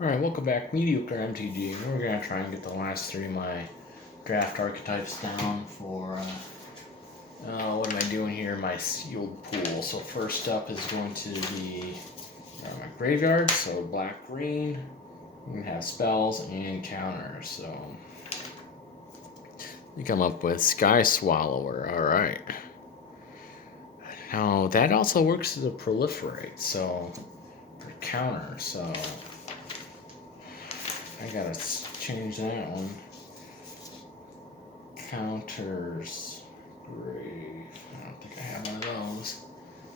Alright, welcome back. Mediocre MTG. We're going to try and get the last three of my draft archetypes down for, what am I doing here? My sealed pool. So first up is going to be my graveyard, so black-green. We can have spells and counters, so you come up with Sky Swallower. Alright. Now, that also works as a Proliferate, so for counter, so I gotta change that one. Counters. Grave. I don't think I have one of those.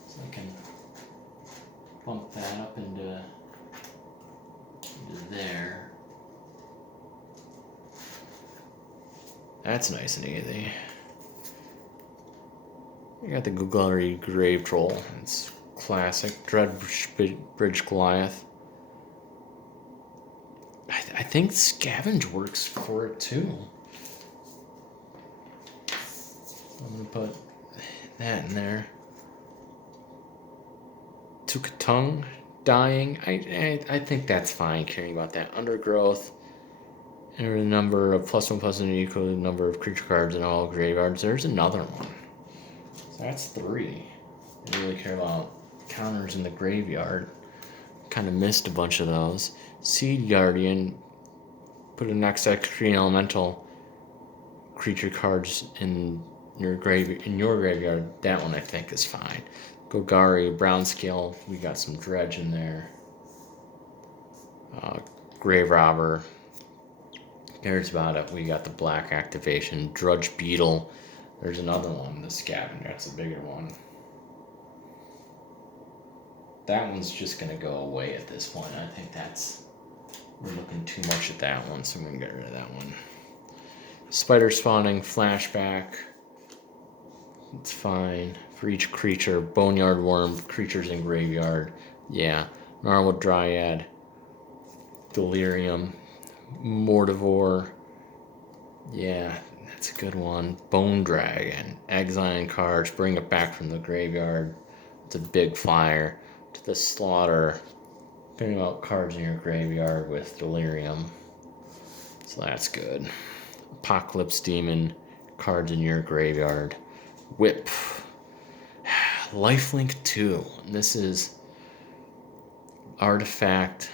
So I can bump that up into there. That's nice and easy. We got the Googlery Grave Troll. It's classic. Dreadbridge Goliath. I think Scavenge works for it too. I'm gonna put that in there. Tukatung, dying. I think that's fine. Caring about that. Undergrowth. Enter the number of +1/+1 equal to the number of creature cards in all graveyards. There's another one. So that's 3. I really care about counters in the graveyard. Kind of missed a bunch of those. Seed Guardian. Put a next green elemental creature cards in your graveyard. That one I think is fine. Golgari, Brown Scale. We got some Dredge in there. Grave Robber. Cares about it. We got the black activation. Drudge Beetle. There's another one. The Scavenger. That's a bigger one. That one's just gonna go away at this point. I think we're looking too much at that one, so I'm gonna get rid of that one. Spider spawning, flashback. It's fine. For each creature, Boneyard Worm, creatures in graveyard. Yeah. Gnarlwood Dryad. Delirium. Mortivore. Yeah, that's a good one. Bone Dragon. Exiling cards, bring it back from the graveyard. It's a big flyer. To the slaughter. Putting out cards in your graveyard with Delirium. So that's good. Apocalypse Demon. Cards in your graveyard. Whip. Lifelink 2. This is Artifact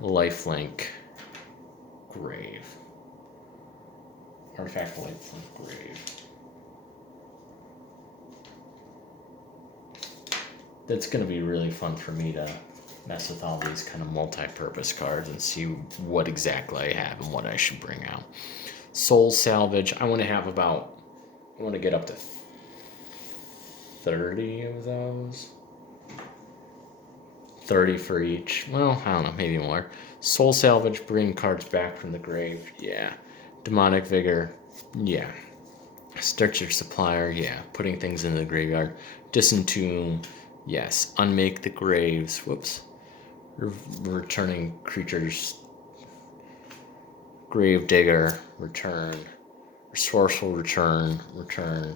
Lifelink Grave. Artifact Lifelink Grave. That's going to be really fun for me to mess with all these kind of multi-purpose cards and see what exactly I have and what I should bring out. Soul Salvage. I want to get up to 30 of those. 30 for each. Well, I don't know, maybe more. Soul Salvage, bring cards back from the grave. Yeah. Demonic Vigor. Yeah. Stretcher Supplier. Yeah. Putting things into the graveyard. Disentomb. Yes. Unmake the graves. Whoops. Returning creatures. Grave Digger. Return. Resourceful Return.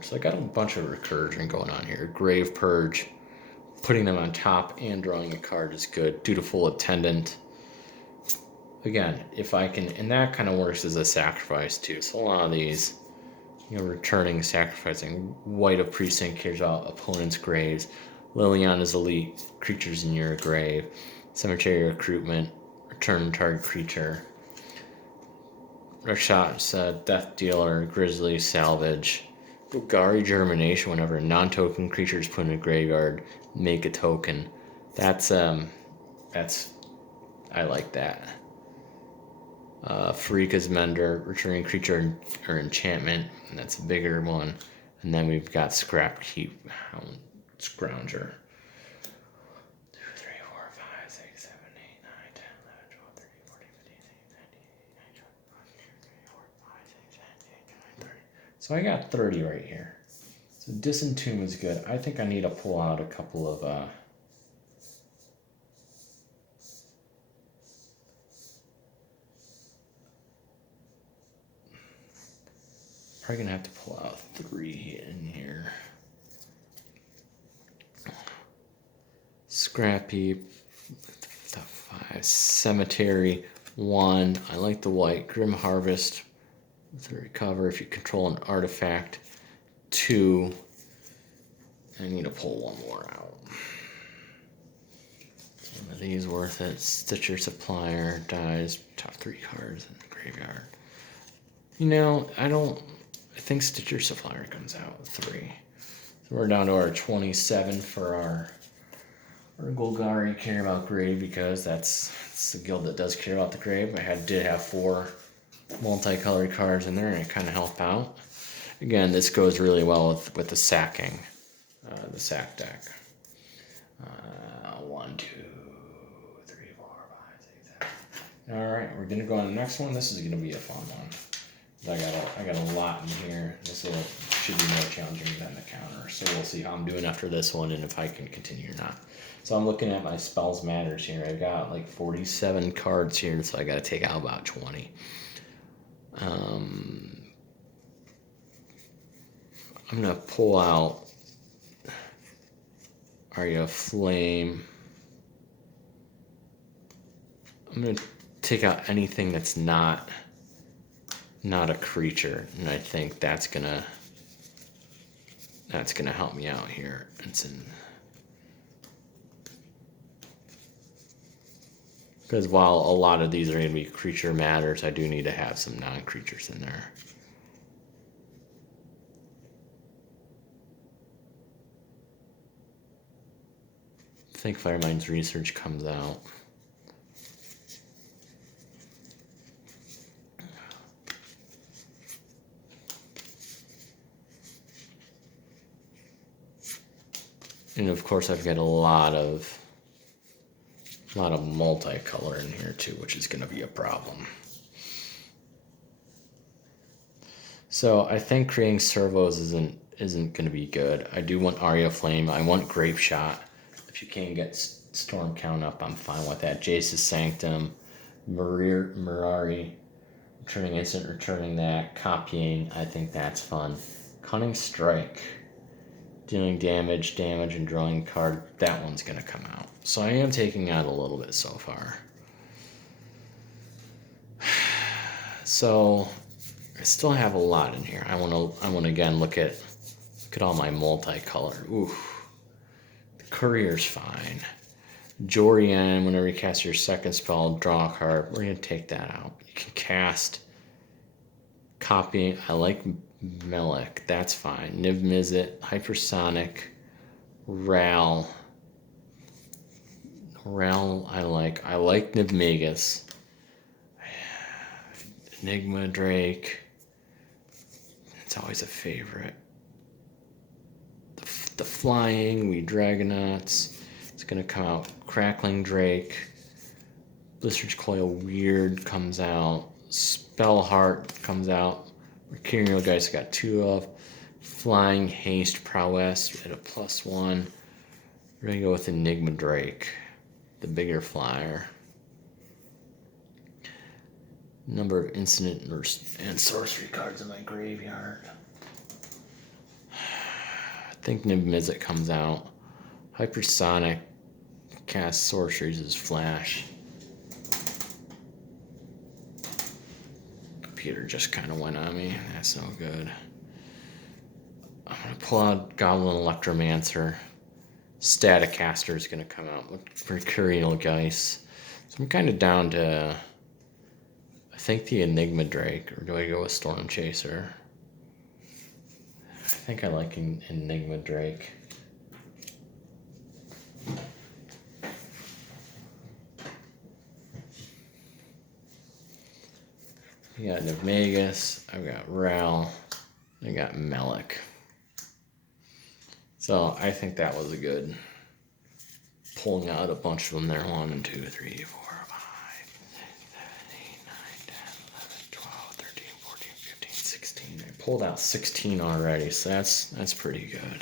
So I got a bunch of recursion going on here. Grave Purge. Putting them on top and drawing a card is good. Dutiful Attendant. Again, if I can, and that kind of works as a sacrifice too. So a lot of these, returning, sacrificing. White of Precinct cares about opponent's graves. Liliana's Elite, creatures in your grave. Cemetery Recruitment, return target creature. Rashot's Death Dealer, Grizzly Salvage. Golgari Germination, whenever a non-token creature is put in a graveyard, make a token. That's I like that. Farika's Mender, returning creature or enchantment, and that's a bigger one. And then we've got Scrapkeep, Scrounger. 2, 3, 4, 5, 6, 7, 8, 9, 10, 11, 12, 13, 14, 15, 16, 17, 18, 19, 20, 21, 22, 23, 24, 25, 26, 27, 28, 29, 30. So I got 30 right here. So Disentomb is good. I think I need to pull out a couple of probably gonna have to pull out 3 in here. Scrappy, 5, Cemetery, 1. I like the white. Grim Harvest, with a recover if you control an artifact, 2. I need to pull one more out. Some of these worth it. Stitcher Supplier dies. Top 3 cards in the graveyard. You know, I think Stitcher Supplier comes out with 3. So we're down to our 27 for our Golgari Care About Grave, because that's the guild that does care about the grave. I did have 4 multicolored cards in there, and it kind of helped out. Again, this goes really well with the sacking, the sack deck. 1, 2, 3, 4, 5, 6, 7. All right, we're gonna go on the next one. This is gonna be a fun one. I got a lot in here. This should be more challenging than the counter. So we'll see how I'm doing after this one and if I can continue or not. So I'm looking at my spells matters here. I got like 47 cards here, so I got to take out about 20. I'm gonna pull out Aria Flame. I'm gonna take out anything that's not a creature, and I think that's gonna help me out here. Because while a lot of these are going to be creature matters, I do need to have some non-creatures in there. I think Firemind's Research comes out. And of course I've got a lot of multicolor in here too, which is going to be a problem. So I think creating servos isn't going to be good. I do want Aria Flame. I want Grape Shot. If you can't get Storm Count up, I'm fine with that. Jace's Sanctum, Mirari, returning instant, returning that, copying. I think that's fun. Cunning Strike, dealing damage, and drawing a card. That one's going to come out. So I am taking out a little bit so far. So I still have a lot in here. I want to again look at all my multicolor. Ooh, the Courier's fine. Jorian, whenever you cast your second spell, draw a card. We're gonna take that out. You can cast copying. I like Melik. That's fine. Niv Mizzet, Hypersonic, Ral. I like Niv Magus. Enigma Drake. It's always a favorite. The Flying, we Dragonauts. It's gonna come out. Crackling Drake. Blizzard's Coil Weird comes out. Spellheart comes out. Mercurial Geist got 2 of. Flying Haste Prowess at a +1. We're gonna go with Enigma Drake, the bigger flyer. Number of instant and sorcery cards in my graveyard. I think Niv Mizzet comes out. Hypersonic cast sorceries as Flash. Computer just kind of went on me. That's no good. I'm going to pull out Goblin Electromancer. Staticaster is going to come out. Mercurial Geist. So I'm kind of down to, I think, the Enigma Drake, or do I go with Storm Chaser? I think I like Enigma Drake. I got Niv Magus, I've got Ral, I got Melik. So I think that was a good pulling out a bunch of them there. 1, 2, 3, 4, 5, 6, 7, 8, 9, 10, 11, 12, 13, 14, 15, 16. I pulled out 16 already, so that's pretty good. 1,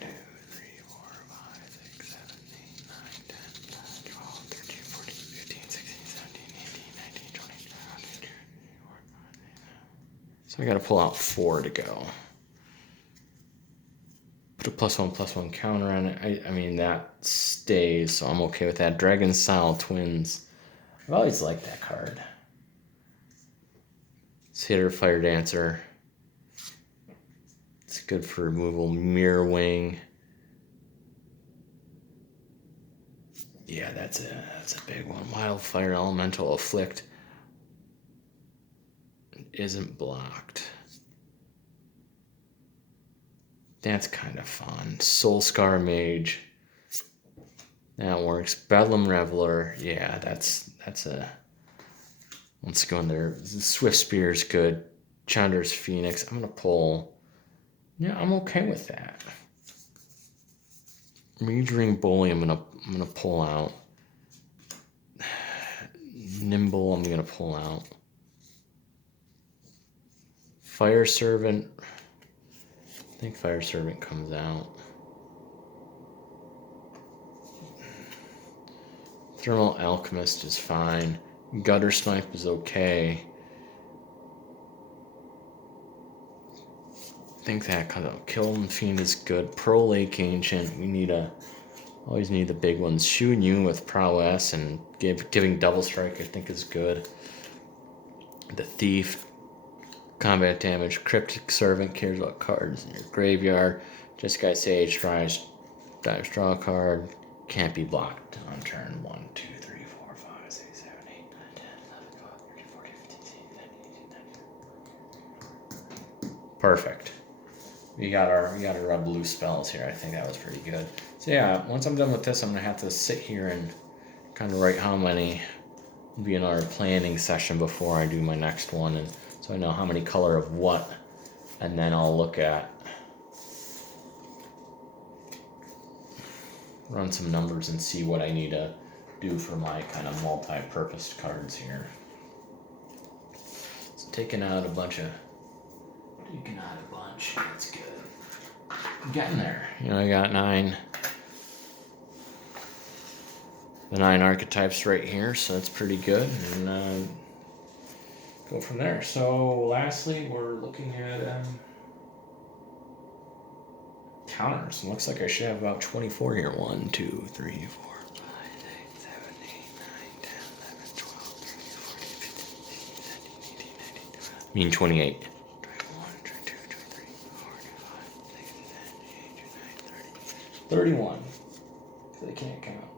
2, 3, 4, 5, 6, 7, 8, 9, 10, 11, 12, 13, 14, 15, 16, 17, 18, 19, 20, 21, 22, 24, 25. So I got to pull out 4 to go. Put a +1/+1 counter on it. I mean, that stays, so I'm okay with that. Dragon Style Twins. I've always liked that card. It's Hitter, Fire Dancer. It's good for removal. Mirror Wing. Yeah, that's a big one. Wildfire Elemental Afflict isn't blocked. That's kind of fun. Soulscar Mage. That works. Bedlam Reveler. Yeah, that's a. Let's go in there. Swift Spear's good. Chandra's Phoenix. I'm gonna pull. Yeah, I'm okay with that. Reading Bully. I'm gonna pull out. Nimble. I'm gonna pull out. Fire Servant. I think Fire Servant comes out. Thermal Alchemist is fine. Gutter Snipe is okay. I think that comes out. Killing Fiend is good. Pearl Lake Ancient. Always need the big ones. Shooting you with prowess and giving double strike I think is good. The Thief. Combat damage. Cryptic Servant cares about cards in your graveyard. Just Guy Sage tries dive draw a card. Can't be blocked on turn 1, 2, 3, 4, 5, 6, 7, 8, 9, 10, 11, 12, 13, 14, 15, 16, 17, 18, 19. Perfect. We got our blue spells here. I think that was pretty good. So yeah, once I'm done with this, I'm gonna have to sit here and kind of write how many will be in our planning session before I do my next one, and so I know how many color of what, and then I'll look at run some numbers and see what I need to do for my kind of multi-purpose cards here. So taking out a bunch. That's good. I'm getting there. I got 9. The 9 archetypes right here, so that's pretty good. And go from there. So lastly, we're looking at counters. It looks like I should have about 24 here. 1, 2, 3, 4, 5, 6, 7, 8, 9, 10, 11, 12, 13, 14, 15, 16, 17, 18, 19, 20. I mean 28. 21, 22, 23, 24, 25, 26, 27, 28, 29, 30. 31. So they can't count.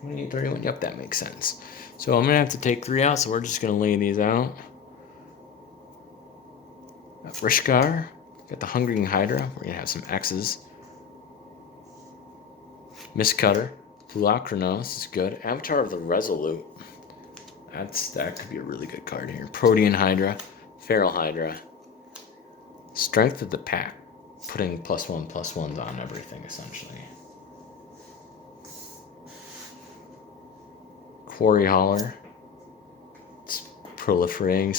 28, 31. Yep, that makes sense. So I'm going to have to take 3 out, so we're just going to lay these out. Got Rishkar. Got the Hungering Hydra. We're going to have some X's. Mistcutter. Blockranos is good. Avatar of the Resolute. That could be a really good card here. Protean Hydra. Feral Hydra. Strength of the Pack. Putting +1/+1s on everything, essentially. Quarry Hauler. It's proliferating.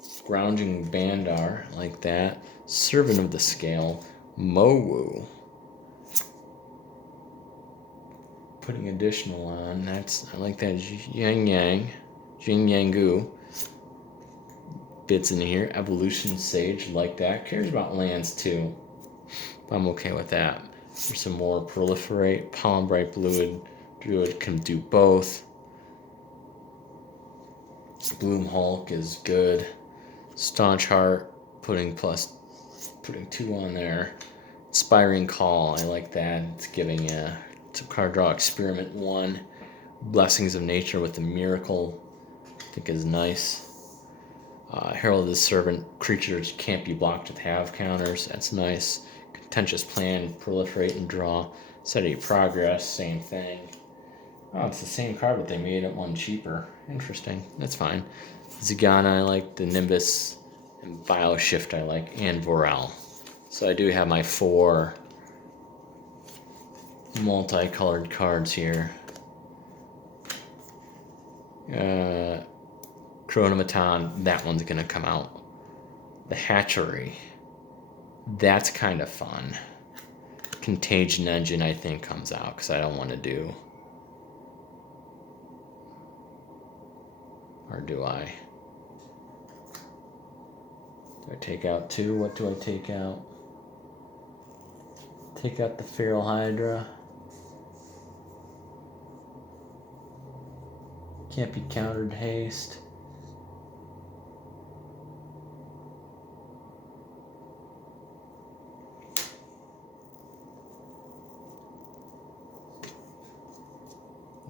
Scrounging Bandar, like that. Servant of the Scale. Mowu. Putting additional on. I like that. Jing Yangu. Bits in here. Evolution Sage, like that. Cares about lands too. But I'm okay with that. There's some more Proliferate. Pollen-Bright Druid can do both. Bloom Hulk is good. Staunch Heart, putting 2 on there. Inspiring Call, I like that. It's giving some card draw. Experiment 1. Blessings of Nature with the Miracle, I think is nice. Herald of the Servant, creatures can't be blocked with have counters. That's nice. Contentious Plan, Proliferate and Draw. Steady Progress, same thing. Oh, it's the same card, but they made it one cheaper. Interesting. That's fine. Zigana, I like. The Nimbus and Bioshift, I like. And Vorel. So I do have my 4 multicolored cards here. Chronomaton, that one's going to come out. The Hatchery. That's kind of fun. Contagion Engine, I think, comes out because I don't want to do. Or do I? Do I take out 2? What do I take out? Take out the Feral Hydra. Can't be countered haste.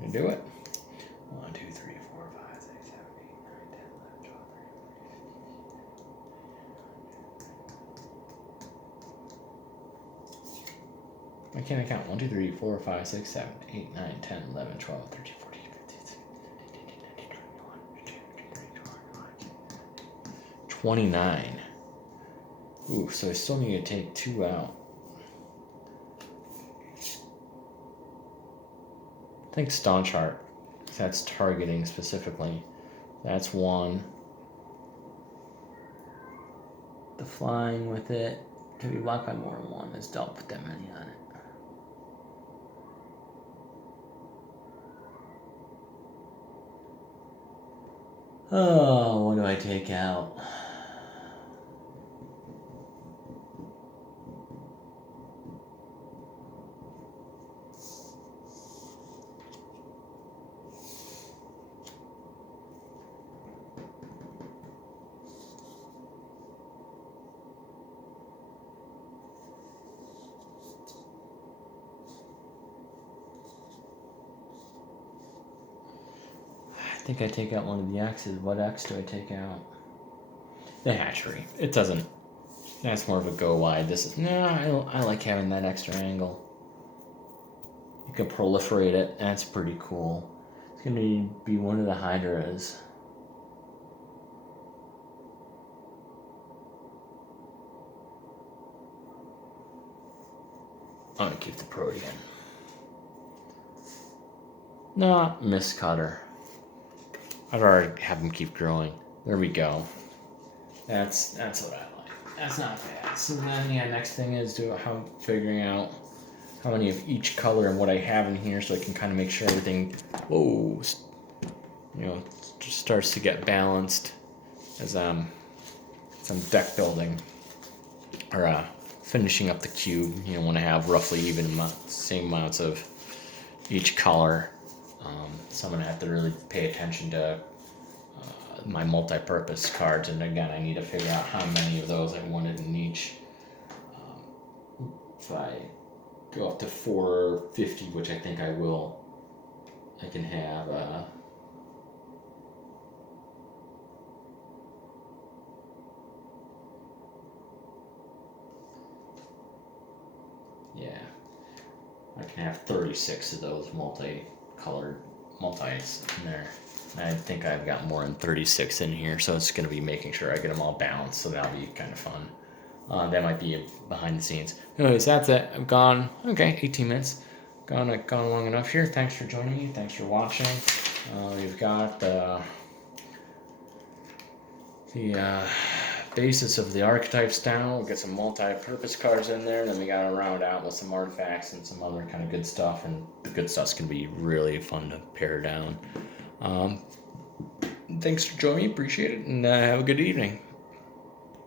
You do it. 1, 2, 3, 4, 5, 6, 7, 8, 9, 10, 11, 12, 13. Why can't I count? 1, 2, 3, 4, 5, 6, 7, 8, 9, 10, 11, 12, 13, 14, 15, 16, 17, 18, 19, 20, 29. Ooh, so I still need to take 2 out. I think Staunch Heart. That's targeting specifically. That's 1. The flying with it can be blocked by more than 1. Let's don't put that many on it. Oh, what do I take out? I think I take out one of the X's. What X do I take out? The hatchery. It doesn't. That's more of a go wide. This is I like having that extra angle. You can proliferate it. That's pretty cool. It's gonna be one of the Hydras. I'm gonna keep the Protean. No, Mistcutter. I'd already have them keep growing. There we go. That's what I like. That's not bad. So then next thing is figuring out how many of each color and what I have in here, so I can kind of make sure everything just starts to get balanced as some deck building or finishing up the cube. Want to have roughly same amounts of each color. So I'm going to have to really pay attention to my multi-purpose cards, and again, I need to figure out how many of those I wanted in each. If I go up to 450, which I think I will, I can have I can have 36 of those multicolored multis in there. And I think I've got more than 36 in here, so it's going to be making sure I get them all balanced, so that'll be kind of fun. That might be behind the scenes. Anyways, that's it. I'm gone. Okay, 18 minutes. Gone long enough here. Thanks for joining me. Thanks for watching. We've got the basis of the archetypes down. We'll get some multi-purpose cards in there. Then we got to round out with some artifacts and some other kind of good stuff. And the good stuff's going to be really fun to pare down. Thanks for joining me. Appreciate it. And have a good evening.